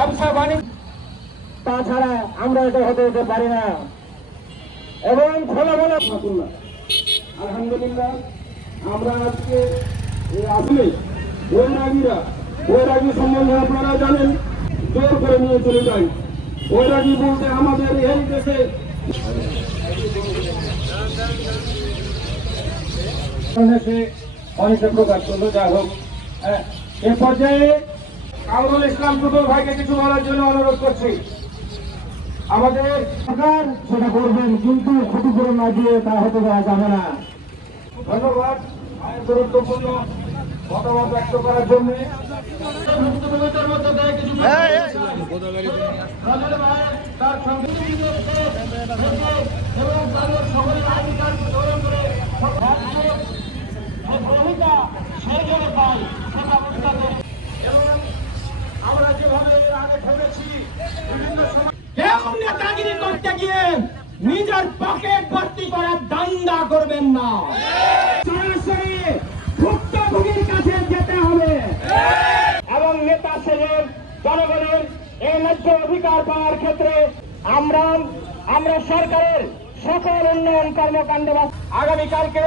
ব্যবসা বাণিজ্য তাছাড়া আমরা এটা হতে হতে পারি না। এবং খোলা বলা আলহামদুলিল্লাহ আমরা আজকে আসলে বৈরাগীরা বৈরাগী সম্বন্ধে আপনারা জানেন জোর করে নিয়ে চলে যায় বৈরাগী বলতে আমাদের এই দেশে অনেকে প্রকাশ করল যা হোক হ্যাঁ, এ পর্যায়ে কামরুল ইসলাম টুটুল ভাইকে কিছু বলার জন্য অনুরোধ করছি। আমাদের সরকার সেটা করবেন কিন্তু ক্ষতিপূরণ না দিয়ে তা হতে দেওয়া যাবে না। ধন্যবাদ। ভাইয়ের গুরুত্বপূর্ণ মতামত ব্যক্ত করার জন্য। তার সঙ্গে এবং তাদের সকলের আইনি নিজের পকেট ভর্তি করার দান্দা করবেন না। সরাসরি ভুক্তভোগীর কাছে যেতে হবে। এবং নেতা সেনের জনগণের এই ন্যায্য অধিকার পাওয়ার ক্ষেত্রে আমরা আমরা সরকারের সকল উন্নয়ন কর্মকাণ্ড আগামীকালকে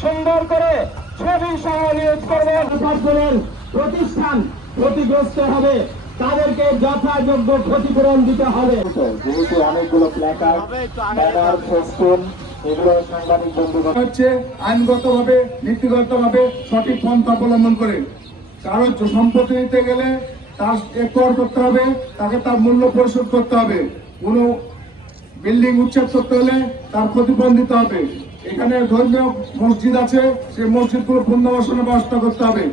সুন্দর করে ছবি সহ নিয়োগ করবেন প্রতিষ্ঠান ক্ষতিগ্রস্ত হবে। তাদেরকে যথাযোগ্য ক্ষতিপূরণ দিতে হবে। যেহেতু অনেকগুলো প্ল্যাকার্ড ব্যানার ফেস্টুন এগুলো সাংবাদিক বন্ধুগণ হচ্ছে আইনগতভাবে নীতিগতভাবে সঠিক পন্থা অবলম্বন করে। কারও সম্পত্তি নিতে গেলে তার একর করতে হবে তাকে তার মূল্য পরিশোধ করতে হবে। কোনো বিল্ডিং উচ্ছেদ করতে হলে তার ক্ষতিপূরণ দিতে হবে। এখানে ধর্মীয় মসজিদ আছে সেই মসজিদগুলো পুনর্বাসনের ব্যবস্থা করতে হবে।